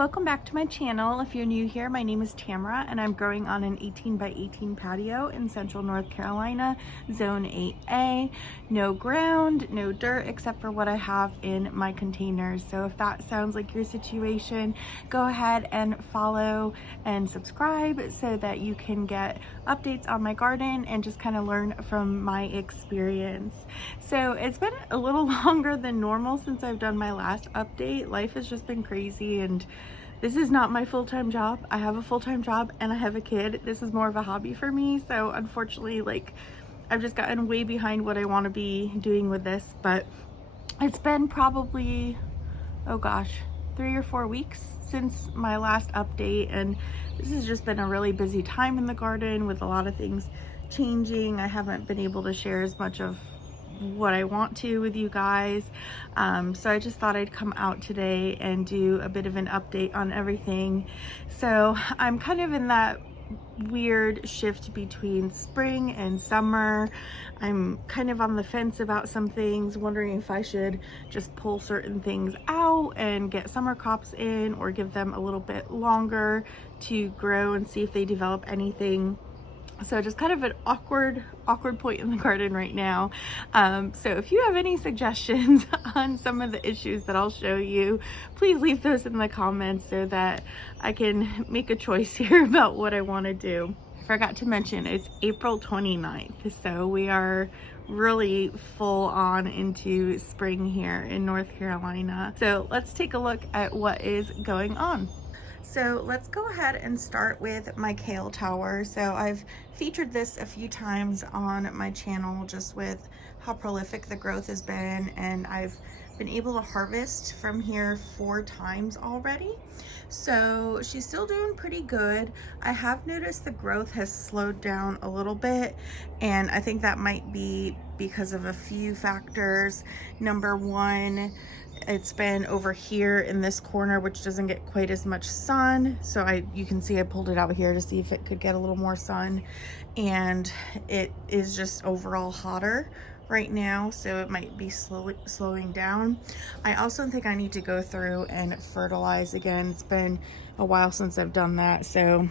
welcome back to my channel. If you're new here, my name is Tamara and I'm growing on an 18 by 18 patio in central North Carolina, zone 8A. No ground, no dirt except for what I have in my containers. So if that sounds like your situation, go ahead and follow and subscribe so that you can get updates on my garden and just kind of learn from my experience. So it's been a little longer than normal since I've done my last update. Life has just been crazy and this is not my full-time job. I have a full-time job and I have a kid. This is more of a hobby for me. So unfortunately, I've just gotten way behind what I want to be doing with this, but it's been probably, oh gosh, 3 or 4 weeks since my last update, and this has just been a really busy time in the garden with a lot of things changing. I haven't been able to share as much of what I want to with you guys, so I just thought I'd come out today and do a bit of an update on everything. So I'm kind of in that weird shift between spring and summer. I'm kind of on the fence about some things, wondering if I should just pull certain things out and get summer crops in, or give them a little bit longer to grow and see if they develop anything. So just kind of an awkward point in the garden right now. So if you have any suggestions on some of the issues that I'll show you, please leave those in the comments so that I can make a choice here about what I want to do. I forgot to mention it's April 29th, so we are really full on into spring here in North Carolina. So let's take a look at what is going on. So let's go ahead and start with my kale tower. So I've featured this a few times on my channel just with how prolific the growth has been, and I've been able to harvest from here 4 times already. So she's still doing pretty good. I have noticed the growth has slowed down a little bit, and I think that might be because of a few factors. Number one, it's been over here in this corner, which doesn't get quite as much sun. So you can see I pulled it out here to see if it could get a little more sun, and it is just overall hotter right now, so it might be slowing down. I also think I need to go through and fertilize again. It's been a while since I've done that, so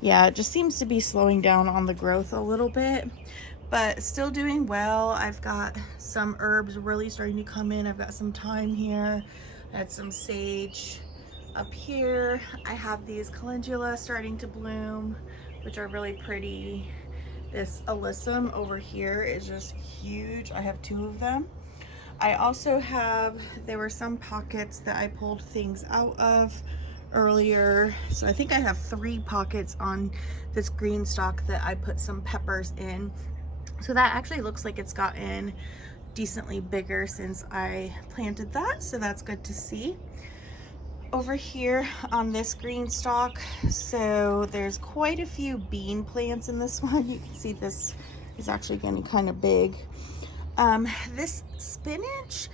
yeah, it just seems to be slowing down on the growth a little bit, but still doing well. I've got some herbs really starting to come in. I've got some thyme here. I had some sage up here. I have these calendula starting to bloom, which are really pretty. This alyssum over here is just huge. I have 2 of them. I also have, there were some pockets that I pulled things out of earlier. So I think I have 3 pockets on this GreenStalk that I put some peppers in. So that actually looks like it's gotten decently bigger since I planted that. So that's good to see. Over here on this GreenStalk, so there's quite a few bean plants in this one. You can see this is actually getting kind of big. This spinach,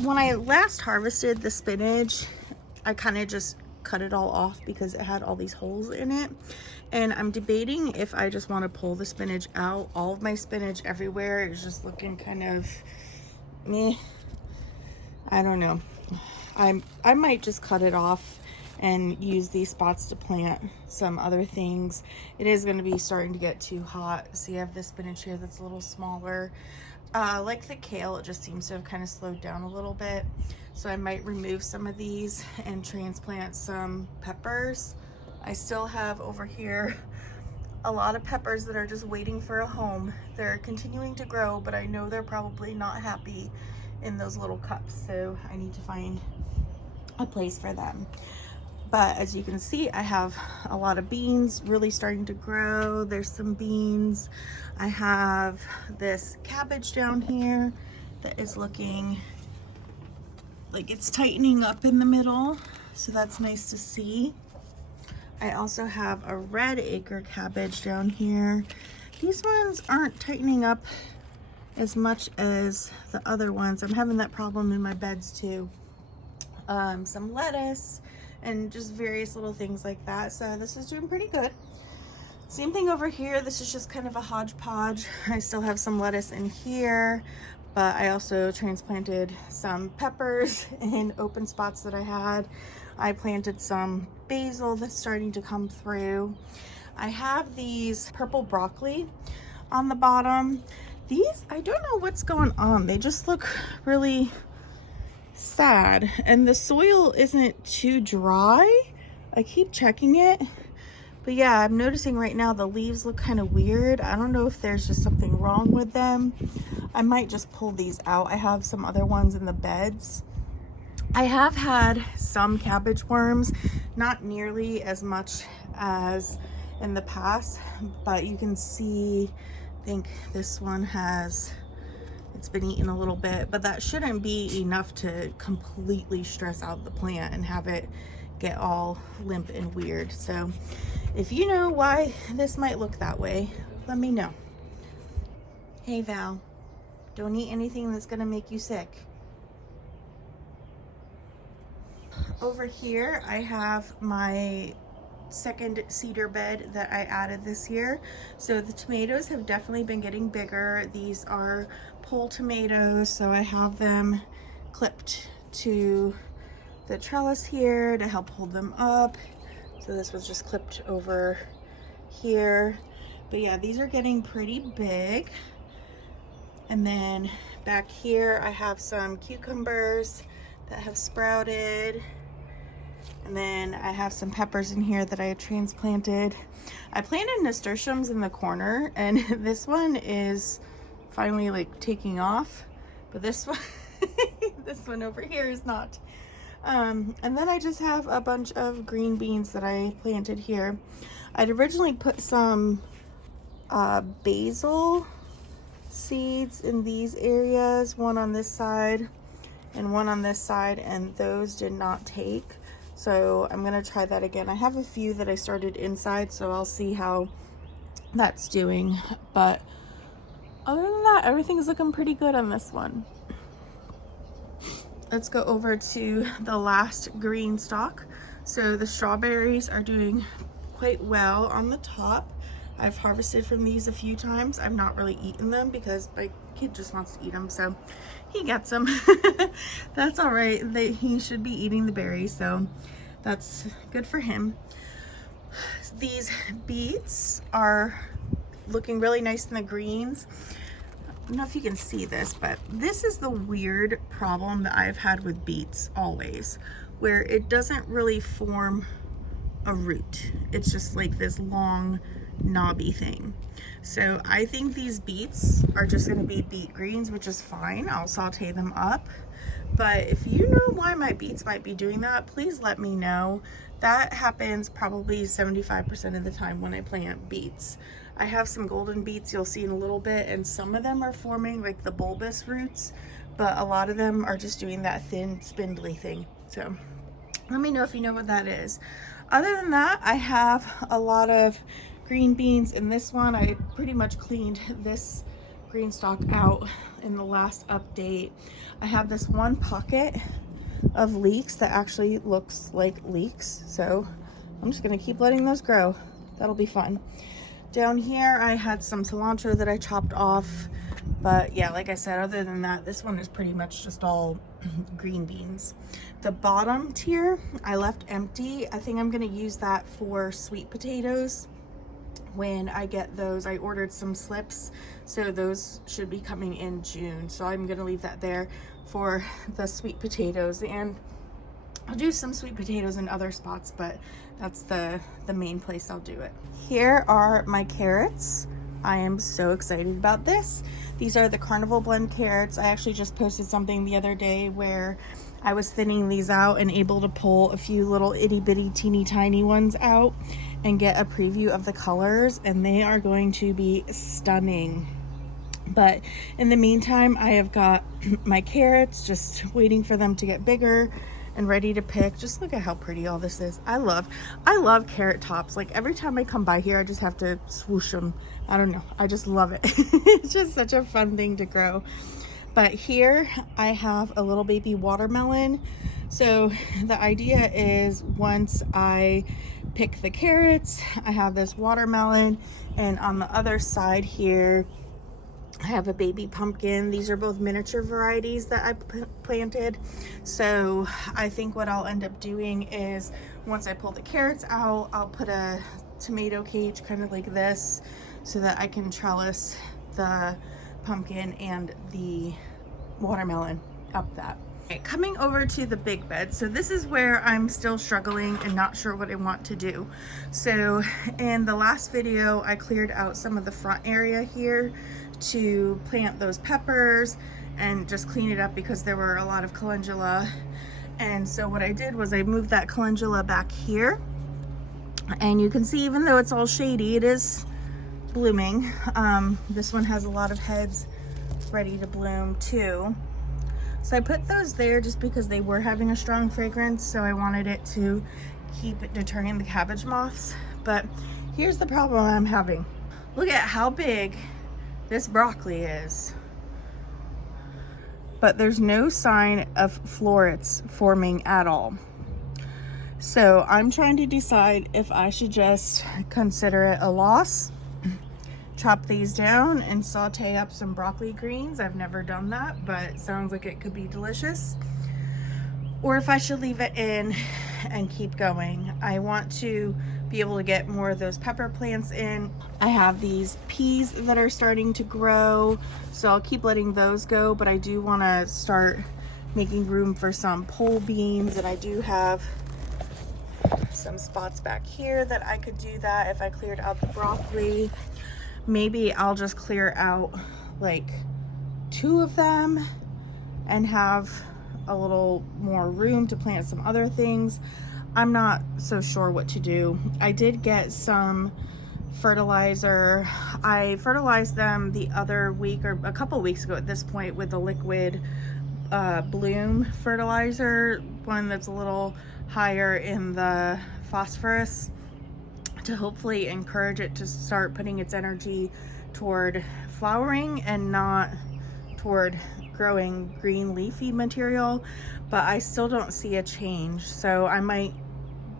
when I last harvested the spinach, I kind of just cut it all off because it had all these holes in it, and I'm debating if I just want to pull the spinach out. All of my spinach everywhere is just looking kind of meh. I don't know. I might just cut it off and use these spots to plant some other things. It is going to be starting to get too hot. See, I have this spinach here that's a little smaller. Like the kale, it just seems to have kind of slowed down a little bit. So I might remove some of these and transplant some peppers. I still have over here a lot of peppers that are just waiting for a home. They're continuing to grow, but I know they're probably not happy in those little cups, so I need to find a place for them. But as you can see, I have a lot of beans really starting to grow. There's some beans. I have this cabbage down here that is looking like it's tightening up in the middle, so that's nice to see. I also have a red acre cabbage down here. These ones aren't tightening up as much as the other ones. I'm having that problem in my beds too. Some lettuce and just various little things like that. So this is doing pretty good. Same thing over here. This is just kind of a hodgepodge. I still have some lettuce in here, but I also transplanted some peppers in open spots that I had. I planted some basil that's starting to come through. I have these purple broccoli on the bottom. These, I don't know what's going on. They just look really sad, and the soil isn't too dry. I keep checking it, but yeah, I'm noticing right now the leaves look kind of weird. I don't know if there's just something wrong with them. I might just pull these out. I have some other ones in the beds. I have had some cabbage worms, not nearly as much as in the past, but you can see, I think this one has, it's been eaten a little bit, but that shouldn't be enough to completely stress out the plant and have it get all limp and weird. So if you know why this might look that way, let me know. Hey Val, don't eat anything that's gonna make you sick. Over here I have my second cedar bed that I added this year. So the tomatoes have definitely been getting bigger. These are pole tomatoes, so I have them clipped to the trellis here to help hold them up. So this was just clipped over here. But yeah, these are getting pretty big. And then back here I have some cucumbers that have sprouted. And then I have some peppers in here that I had transplanted. I planted nasturtiums in the corner, and this one is finally like taking off, but this one this one over here is not. And then I just have a bunch of green beans that I planted here. I'd originally put some basil seeds in these areas, one on this side and one on this side, and those did not take. So I'm gonna try that again. I have a few that I started inside, so I'll see how that's doing. But other than that, everything's looking pretty good on this one. Let's go over to the last GreenStalk. So the strawberries are doing quite well on the top. I've harvested from these a few times. I've not really eaten them because my kid just wants to eat them, so he gets them. That's all right. He should be eating the berries, so that's good for him. These beets are looking really nice in the greens. I don't know if you can see this, but this is the weird problem that I've had with beets always, where it doesn't really form a root. It's just like this long knobby thing. So I think these beets are just going to be beet greens, which is fine. I'll saute them up. But if you know why my beets might be doing that, please let me know. That happens probably 75% of the time when I plant beets. I have some golden beets you'll see in a little bit, and some of them are forming like the bulbous roots, but a lot of them are just doing that thin spindly thing. So let me know if you know what that is. Other than that, I have a lot of green beans in this one. I pretty much cleaned this GreenStalk out in the last update. I have this one pocket of leeks that actually looks like leeks, so I'm just gonna keep letting those grow. That'll be fun. Down here I had some cilantro that I chopped off, but yeah, like I said, other than that, this one is pretty much just all green beans. The bottom tier I left empty. I think I'm gonna use that for sweet potatoes when I get those. I ordered some slips, so those should be coming in June, so I'm gonna leave that there for the sweet potatoes, and I'll do some sweet potatoes in other spots, but that's the main place I'll do it. Here are my carrots. I am so excited about this. These are the Carnival Blend carrots. I actually just posted something the other day where I was thinning these out and able to pull a few little itty bitty teeny tiny ones out and get a preview of the colors, and they are going to be stunning. But in the meantime, I have got my carrots just waiting for them to get bigger and ready to pick. Just look at how pretty all this is. I love carrot tops. Like every time I come by here, I just have to swoosh them. I don't know, I just love it. It's just such a fun thing to grow. But here I have a little baby watermelon. So the idea is once I pick the carrots, I have this watermelon, and on the other side here I have a baby pumpkin. These are both miniature varieties that I planted. So I think what I'll end up doing is once I pull the carrots out, I'll put a tomato cage kind of like this so that I can trellis the pumpkin and the watermelon up that. Okay, coming over to the big bed. So this is where I'm still struggling and not sure what I want to do. So in the last video, I cleared out some of the front area here to plant those peppers and just clean it up because there were a lot of calendula. And so what I did was I moved that calendula back here, and you can see even though it's all shady, it is blooming. This one has a lot of heads ready to bloom too. So I put those there just because they were having a strong fragrance, so I wanted it to keep deterring the cabbage moths. But here's the problem I'm having. Look at how big this broccoli is. But there's no sign of florets forming at all. So I'm trying to decide if I should just consider it a loss, chop these down and saute up some broccoli greens. I've never done that, but it sounds like it could be delicious. Or if I should leave it in and keep going. I want to be able to get more of those pepper plants in. I have these peas that are starting to grow, so I'll keep letting those go, but I do want to start making room for some pole beans, and I do have some spots back here that I could do that if I cleared out the broccoli. Maybe I'll just clear out like 2 of them and have a little more room to plant some other things. I'm not so sure what to do. I did get some fertilizer. I fertilized them the other week or a couple weeks ago at this point with a liquid bloom fertilizer, one that's a little higher in the phosphorus, to hopefully encourage it to start putting its energy toward flowering and not toward growing green leafy material. But I still don't see a change, so I might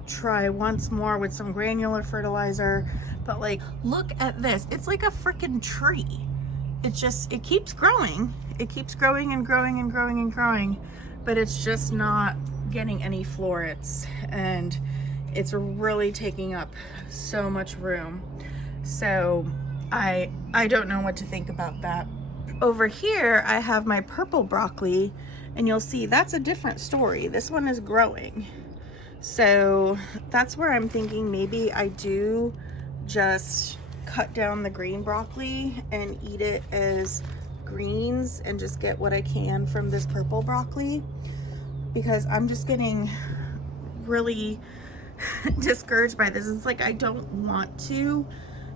try once more with some granular fertilizer. But like, look at this, it's like a freaking tree. It keeps growing. It keeps growing and growing and growing and growing, but it's just not getting any florets, and it's really taking up so much room. So I don't know what to think about that. Over here I have my purple broccoli, and you'll see that's a different story. This one is growing. So that's where I'm thinking maybe I do just cut down the green broccoli and eat it as greens and just get what I can from this purple broccoli, because I'm just getting really discouraged by this. It's like I don't want to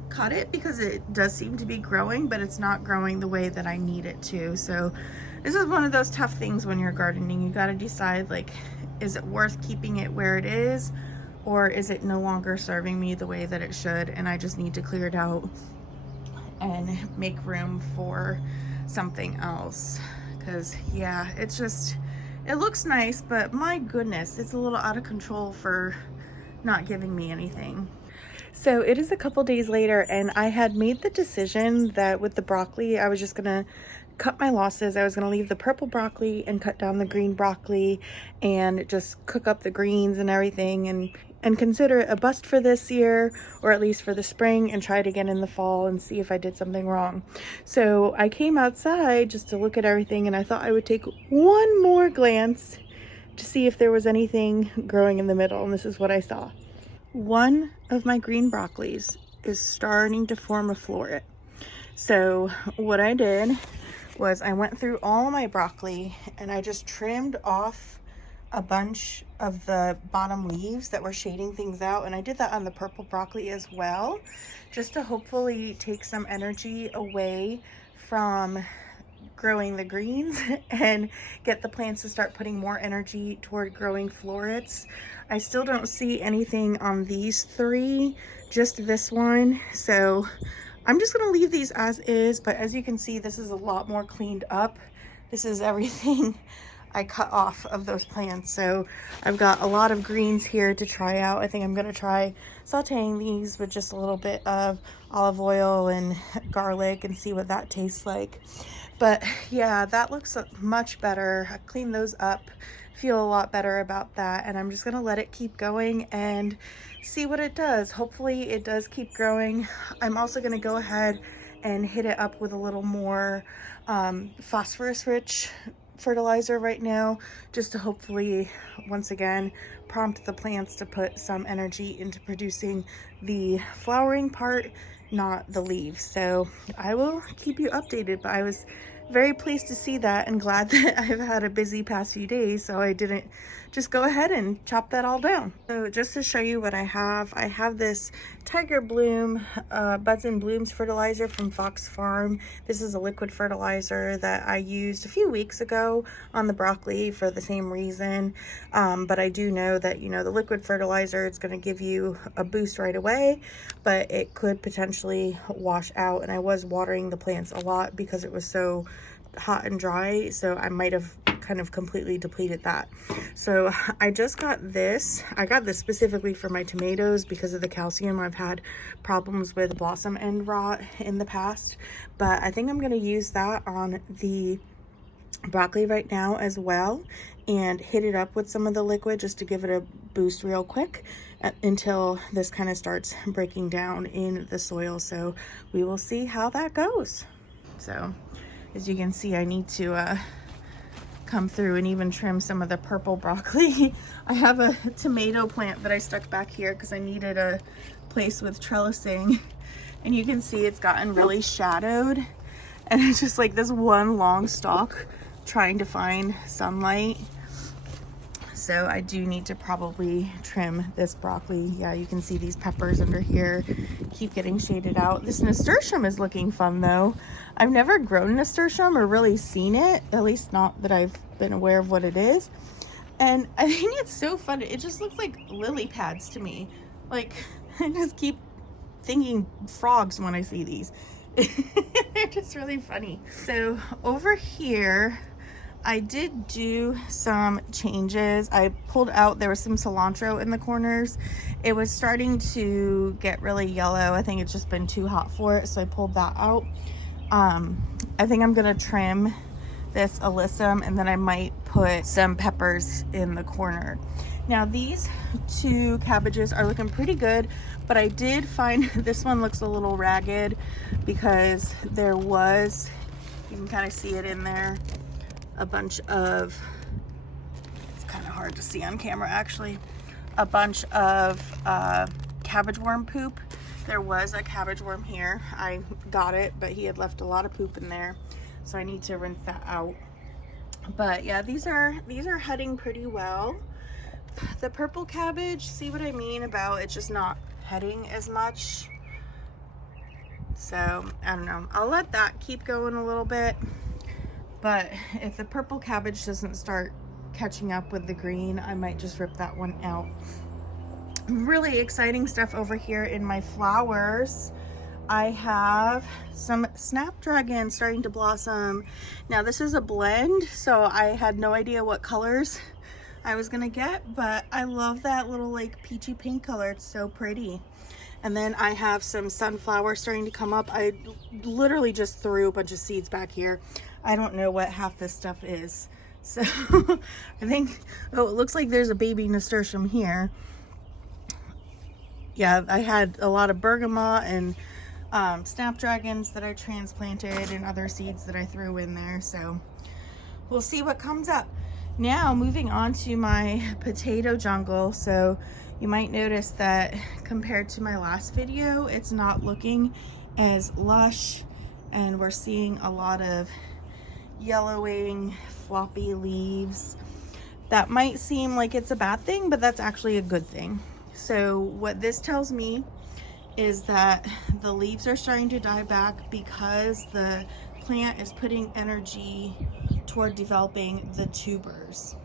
cut it because it does seem to be growing, but it's not growing the way that I need it to. So this is one of those tough things when you're gardening. You got to decide, like, is it worth keeping it where it is, or is it no longer serving me the way that it should, and I just need to clear it out and make room for something else. Because yeah, it's just, it looks nice, but my goodness, it's a little out of control for not giving me anything. So it is a couple days later, and I had made the decision that with the broccoli, I was just gonna cut my losses. I was gonna leave the purple broccoli and cut down the green broccoli and just cook up the greens and everything, and consider it a bust for this year, or at least for the spring, and try it again in the fall and see if I did something wrong. So I came outside just to look at everything, and I thought I would take one more glance to see if there was anything growing in the middle, and this is what I saw. One of my green broccolis is starting to form a floret. So what I did was I went through all my broccoli and I just trimmed off a bunch of the bottom leaves that were shading things out, and I did that on the purple broccoli as well, just to hopefully take some energy away from growing the greens and get the plants to start putting more energy toward growing florets. I still don't see anything on these 3, just this one. So I'm just gonna leave these as is, but as you can see, this is a lot more cleaned up. This is everything I cut off of those plants. So I've got a lot of greens here to try out. I think I'm gonna try sauteing these with just a little bit of olive oil and garlic and see what that tastes like. But yeah, that looks much better. I cleaned those up, feel a lot better about that, and I'm just gonna let it keep going and see what it does. Hopefully it does keep growing. I'm also gonna go ahead and hit it up with a little more phosphorus rich fertilizer right now, just to hopefully once again prompt the plants to put some energy into producing the flowering part, not the leaves. So I will keep you updated, but I was very pleased to see that and glad that I've had a busy past few days, so I didn't just go ahead and chop that all down. So just to show you what I have this Tiger Bloom Buds and Blooms fertilizer from Fox Farm. This is a liquid fertilizer that I used a few weeks ago on the broccoli for the same reason. But I do know that, you know, the liquid fertilizer, it's going to give you a boost right away, but it could potentially wash out. And I was watering the plants a lot because it was so hot and dry, so I might have kind of completely depleted that. So I just got this. I got this specifically for my tomatoes because of the calcium. I've had problems with blossom end rot in the past, but I think I'm going to use that on the broccoli right now as well and hit it up with some of the liquid just to give it a boost real quick until this kind of starts breaking down in the soil. So we will see how that goes. So as you can see, I need to come through and even trim some of the purple broccoli. I have a tomato plant that I stuck back here because I needed a place with trellising, and you can see it's gotten really shadowed, and it's just like this one long stalk trying to find sunlight. So I do need to probably trim this broccoli. Yeah, you can see these peppers under here keep getting shaded out. This nasturtium is looking fun though. I've never grown nasturtium or really seen it, at least not that I've been aware of what it is. And I think it's so fun. It just looks like lily pads to me. Like, I just keep thinking frogs when I see these. They're just really funny. So over here, I did do some changes. I pulled out, there was some cilantro in the corners. It was starting to get really yellow. I think it's just been too hot for it, so I pulled that out. I think I'm gonna trim this alyssum, and then I might put some peppers in the corner. Now these two cabbages are looking pretty good, but I did find this one looks a little ragged because there was, you can kind of see it in there, a bunch of, it's kind of hard to see on camera actually, a bunch of cabbage worm poop. There was a cabbage worm here. I got it, but he had left a lot of poop in there, so I need to rinse that out. But yeah, these are heading pretty well. The purple cabbage, see what I mean about it's just not heading as much. So I don't know, I'll let that keep going a little bit. But if the purple cabbage doesn't start catching up with the green, I might just rip that one out. Really exciting stuff over here in my flowers. I have some snapdragon starting to blossom. Now this is a blend, so I had no idea what colors I was gonna get, but I love that little like peachy pink color. It's so pretty. And then I have some sunflowers starting to come up. I literally just threw a bunch of seeds back here. I don't know what half this stuff is. So I think, oh, it looks like there's a baby nasturtium here. Yeah, I had a lot of bergamot and snapdragons that I transplanted and other seeds that I threw in there. So we'll see what comes up. Now moving on to my potato jungle. So you might notice that compared to my last video, it's not looking as lush, and we're seeing a lot of yellowing, floppy leaves. That might seem like it's a bad thing, but that's actually a good thing. So what this tells me is that the leaves are starting to die back because the plant is putting energy toward developing the tubers.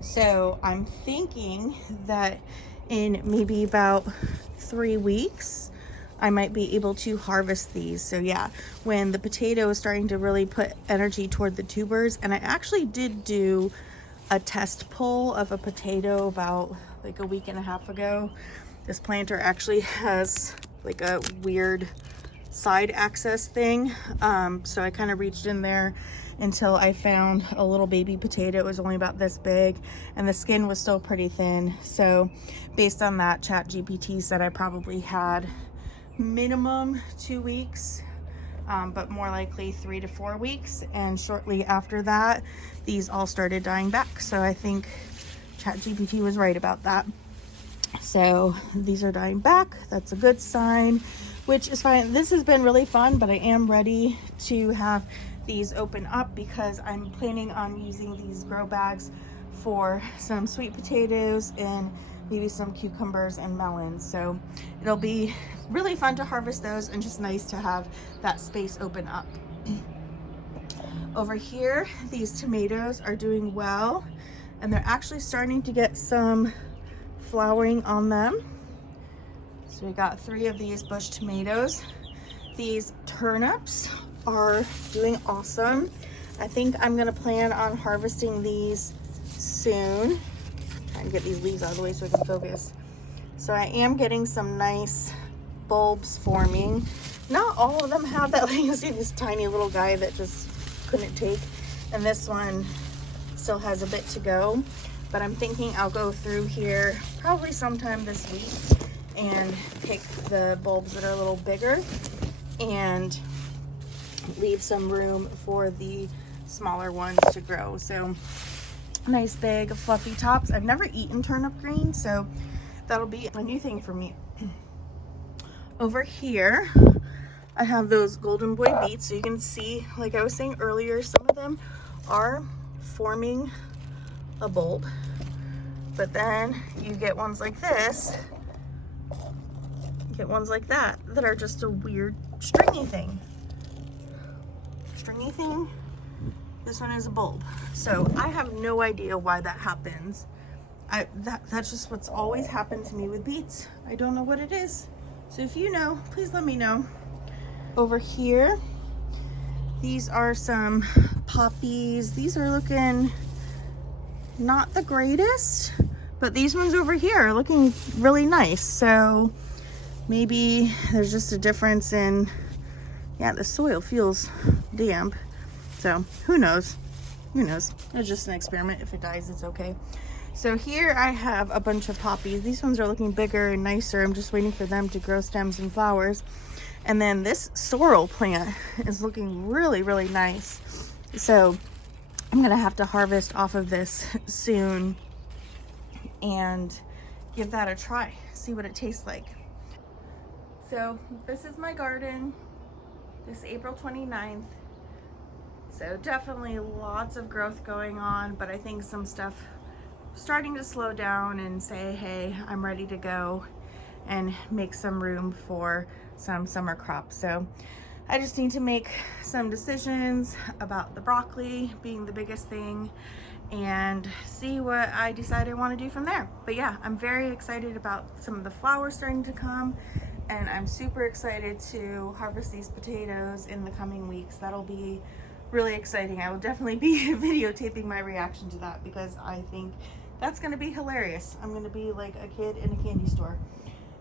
So I'm thinking that in maybe about 3 weeks, I might be able to harvest these. So yeah, when the potato is starting to really put energy toward the tubers, and I actually did do a test pull of a potato about like a week and a half ago. This planter actually has like a weird side access thing. So I kind of reached in there until I found a little baby potato. It was only about this big and the skin was still pretty thin. So based on that, ChatGPT said I probably had minimum 2 weeks, but more likely 3 to 4 weeks. And shortly after that, these all started dying back. So I think ChatGPT was right about that. So these are dying back. That's a good sign, which is fine. This has been really fun, but I am ready to have these open up because I'm planning on using these grow bags for some sweet potatoes and maybe some cucumbers and melons. So it'll be really fun to harvest those and just nice to have that space open up. Over here, these tomatoes are doing well and they're actually starting to get some flowering on them. So we got 3 of these bush tomatoes. These turnips are doing awesome. I think I'm gonna plan on harvesting these soon. Try and get these leaves out of the way so I can focus. So I am getting some nice bulbs forming. Not all of them have that. Like you see this tiny little guy that just couldn't take, and this one still has a bit to go. But I'm thinking I'll go through here probably sometime this week and pick the bulbs that are a little bigger and leave some room for the smaller ones to grow. So nice big fluffy tops. I've never eaten turnip green, so that'll be a new thing for me. Over here, I have those golden boy beets. So you can see, like I was saying earlier, some of them are forming a bulb, but then you get ones like this, get ones like that are just a weird stringy thing. This one is a bulb. So I have no idea why that happens. That's just what's always happened to me with beets. I don't know what it is. So if you know, please let me know. Over here, these are some poppies. These are looking not the greatest, but these ones over here are looking really nice. So maybe there's just a difference in, yeah, the soil feels damp. So who knows? It's just an experiment. If it dies, it's okay. So here I have a bunch of poppies. These ones are looking bigger and nicer. I'm just waiting for them to grow stems and flowers. And then this sorrel plant is looking really, really nice. So I'm gonna have to harvest off of this soon and give that a try, see what it tastes like. So this is my garden, this April 29th. So definitely lots of growth going on, but I think some stuff starting to slow down and say, hey, I'm ready to go and make some room for some summer crops. So I just need to make some decisions about the broccoli being the biggest thing and see what I decide I want to do from there. But yeah, I'm very excited about some of the flowers starting to come, and I'm super excited to harvest these potatoes in the coming weeks. That'll be really exciting. I will definitely be videotaping my reaction to that because I think that's going to be hilarious. I'm going to be like a kid in a candy store.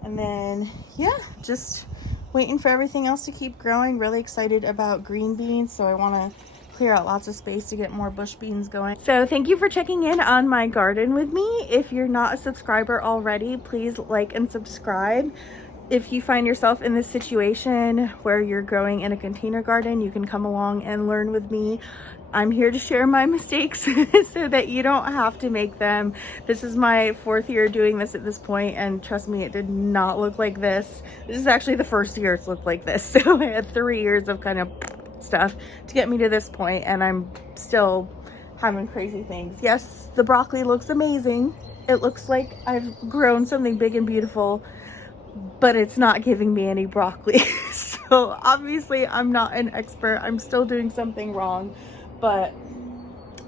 And then, yeah, just waiting for everything else to keep growing. Really excited about green beans, so I want to clear out lots of space to get more bush beans going. So thank you for checking in on my garden with me. If you're not a subscriber already, please like and subscribe. If you find yourself in this situation where you're growing in a container garden, you can come along and learn with me. I'm here to share my mistakes so that you don't have to make them. This is my 4th year doing this at this point, and trust me, it did not look like this. This is actually the first year it's looked like this. So I had 3 years of kind of stuff to get me to this point, and I'm still having crazy things. Yes, the broccoli looks amazing. It looks like I've grown something big and beautiful, but it's not giving me any broccoli. So obviously I'm not an expert. I'm still doing something wrong, but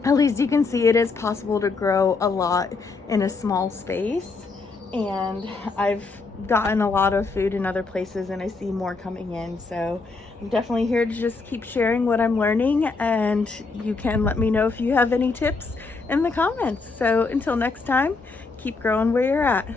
at least you can see it is possible to grow a lot in a small space. and I've gotten a lot of food in other places and I see more coming in. So I'm definitely here to just keep sharing what I'm learning, and you can let me know if you have any tips in the comments. So until next time, keep growing where you're at.